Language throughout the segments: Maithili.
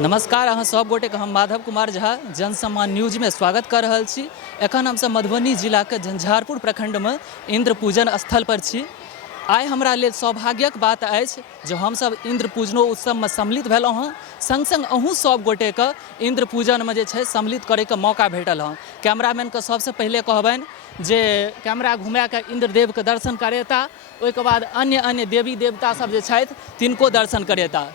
नमस्कार, अहाँ सब गोटे के हम माधव कुमार झा जनसम्मान न्यूज में स्वागत कर रहल छी। एखन हम सब मधुबनी जिला के झंझारपुर प्रखंड में इंद्र पूजन स्थल पर छी। आइ हमरा लेल सौभाग्यक बात अछि जे हम सब इंद्र पूजनो उत्सव में सम्मिलित भेलहुँ हँ। संग संग अहूँ सब गोटे के इंद्र पूजन में जे छै सम्मिलित करे के मौका भेटल हँ। कैमरामैन के सबसे पहले कहबनि जे कैमरा घुमा के इंद्रदेव के दर्शन करेता, ओहिके बाद अन्य अन्य देवी देवता सब जे छथि तिनको दर्शन करेता।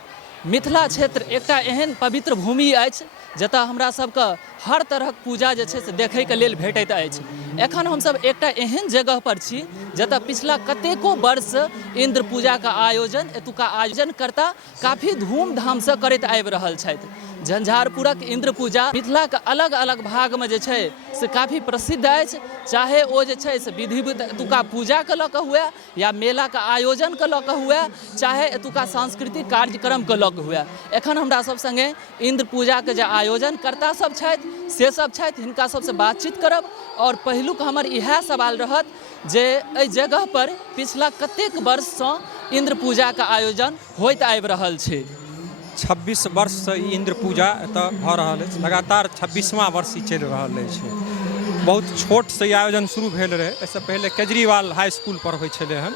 मिथिला क्षेत्र एकटा एहन पवित्र भूमि अछि जतऽ हमरा सबके हर तरहक पूजा जे छै से देखैके लेल भेटैत अछि। एखन हमसब एकटा एहन जगह पर छी जतऽ पिछला कतेको वर्ष इंद्र पूजा के आयोजन एतुका आयोजनकर्ता काफी धूमधामसँ करैत आबि रहल छथि। झंझारपुरक इंद्र पूजा मिथिला के अलग अलग भाग में जे छै से काफी प्रसिद्ध अछि। चाहे ओ जे छै से विधिवत एतुका पूजा के लऽ कऽ हुए या मेला के आयोजन के लऽ कऽ हुए, चाहे एतुका सांस्कृतिक कार्यक्रम के लऽ कऽ हुए। एखन हमरा सब संगे इंद्र पूजा के जे आयोजनकर्ता सब छथि से सब छथि, हिनका सबसे बातचीत करब। और पहिलुक हमर इएह सवाल रहत जे एहि जगह पर पिछला कतेक वर्षसँ इंद्र पूजा के आयोजन होइत आबि रहल छै। 26 वर्ष से इंद्र पूजा एतऽ भऽ रहल अछि। लगातार 26वां वर्ष ई चलि रहल अछि। बहुत छोट से ई आयोजन शुरू भेल रहे। इससे पहले केजरीवाल हाई स्कूल पर होइ छलै हन,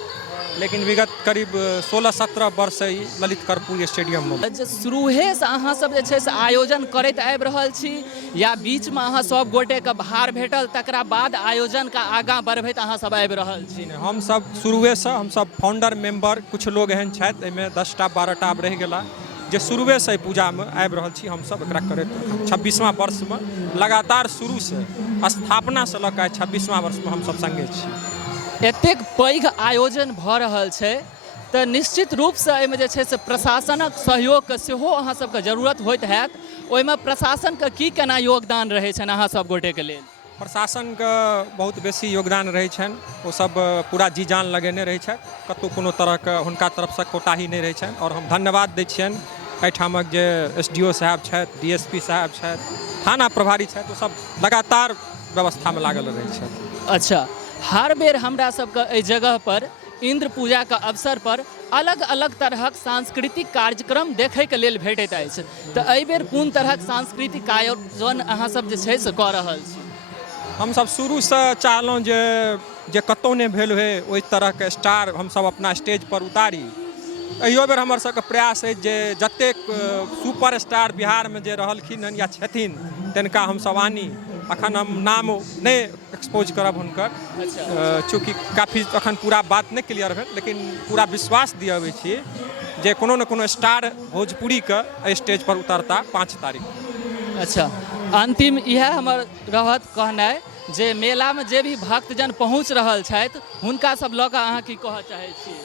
लेकिन विगत करीब 16-17 वर्ष से ई ललित कर्पूरी स्टेडियम में शुरूहे से अहाँ सब जे छै से आयोजन करैत आबि रहल छी या बीच में अहाँ सब गोटे के भार भेटल तकरा बाद आयोजन का आगाँ बढ़बैत अहाँ सब आबि रहल छी? हम सब शुरुए से हम सब फाउंडर मेंबर कुछ लोग एहन छथि, एहिमे 10टा 12टा आब रहि गेला जे शुरुए से पूजा में आबि रहल छी। हम सब एकरा करैत 26वां वर्ष में लगातार शुरू से स्थापना से लऽ कऽ 26वां वर्ष में हम सब संगे छी। एतेक पैघ आयोजन भऽ रहल छै तऽ निश्चित रूपसँ एहिमे जे छै से प्रशासनक सहयोगके सेहो अहाँ सबके जरूरत होइत हैत। ओहिमे प्रशासनके की केना योगदान रहै छनि अहाँ सब गोटेके लेल? प्रशासनके बहुत बेसी योगदान रहै छनि। ओ सब पूरा जी जान लगेने रहै छथि, कतहु कोनो तरहके हुनका तरफसँ कोताही नहि रहै छनि। और हम धन्यवाद दै छियनि एहिठामक जे SDO साहब छथि, DSP साहब छथि, थाना प्रभारी छथि, ओ सब लगातार व्यवस्थामे लागल रहै छथि। अच्छा, हर बेर हमरा सबके एहि जगह पर इंद्र पूजा के अवसर पर अलग अलग तरहक सांस्कृतिक कार्यक्रम देखैके लेल भेटैत अछि। तऽ एहि बेर कोन तरहक सांस्कृतिक आयोजन अहाँ सब जे छै से कऽ रहल छी? हम सब शुरूसँ चाहलहुँ जे कतहु नहि भेल होय ओहि तरहके स्टार हमसब अपना स्टेज पर उतारी। एहियो बेर हमर सबके प्रयास अछि जे जतेक सुपर स्टार बिहारमे जे रहलखिन हन या छथिन तिनका हमसब आनी। अखन हम नाम नहीं एक्सपोज करब हुनकर, चूँकि काफ़ी अखन पूरा बात नहीं क्लियर भेल, लेकिन पूरा विश्वास दियाबै छी जे कोनो न कोनो स्टार भोजपुरी के स्टेज पर उतरता 5 तारीख। अच्छा, अंतिम यह हमर रहत कहनाइ जे मेला में जे भी भक्तजन पहुँच रहल छथि हुनका सब लऽ कऽ अहाँ की कहऽ चाहै छी?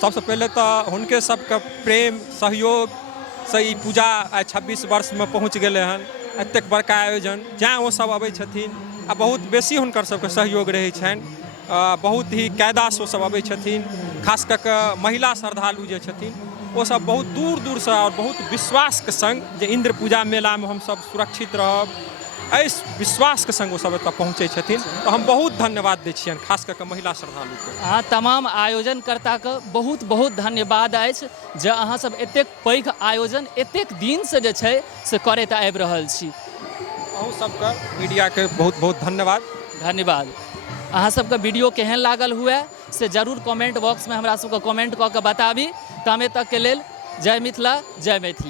सबसे पहले तो हुनके सबके प्रेम सहयोग से ई पूजा आइ 26 वर्ष में पहुँच गेलै हन। एतेक बड़का आयोजन जहाँ ओ सब अबै छथिन आ बहुत बेसी हुनकर सबके सहयोग रहै छनि। बहुत ही कायदासँ ओ सब अबै छथिन। खास कऽ कऽ महिला श्रद्धालु जे छथिन ओ सब बहुत दूर दूरसँ और बहुत विश्वासके संग जे इंद्र पूजा मेलामे हमसब सुरक्षित रहब, एहि विश्वासके संग ओ सब एतऽ पहुँचै छथिन। तऽ हम बहुत धन्यवाद दै छियनि, खास कऽ कऽ महिला श्रद्धालुके। अहाँ तमाम आयोजनकर्ताके बहुत बहुत धन्यवाद अछि जे अहाँ सब एतेक पैघ आयोजन एतेक दिनसँ जे छै से करैत आबि रहल छी। अहूँ सबके मीडियाके बहुत बहुत धन्यवाद। धन्यवाद। अहाँ सबके वीडियो केहन लागल हुए से जरूर कमेंट बॉक्स में हमरा सबके कमेंट कऽ के बताबी। तामे तक के लेल जय मिथिला, जय मैथिली।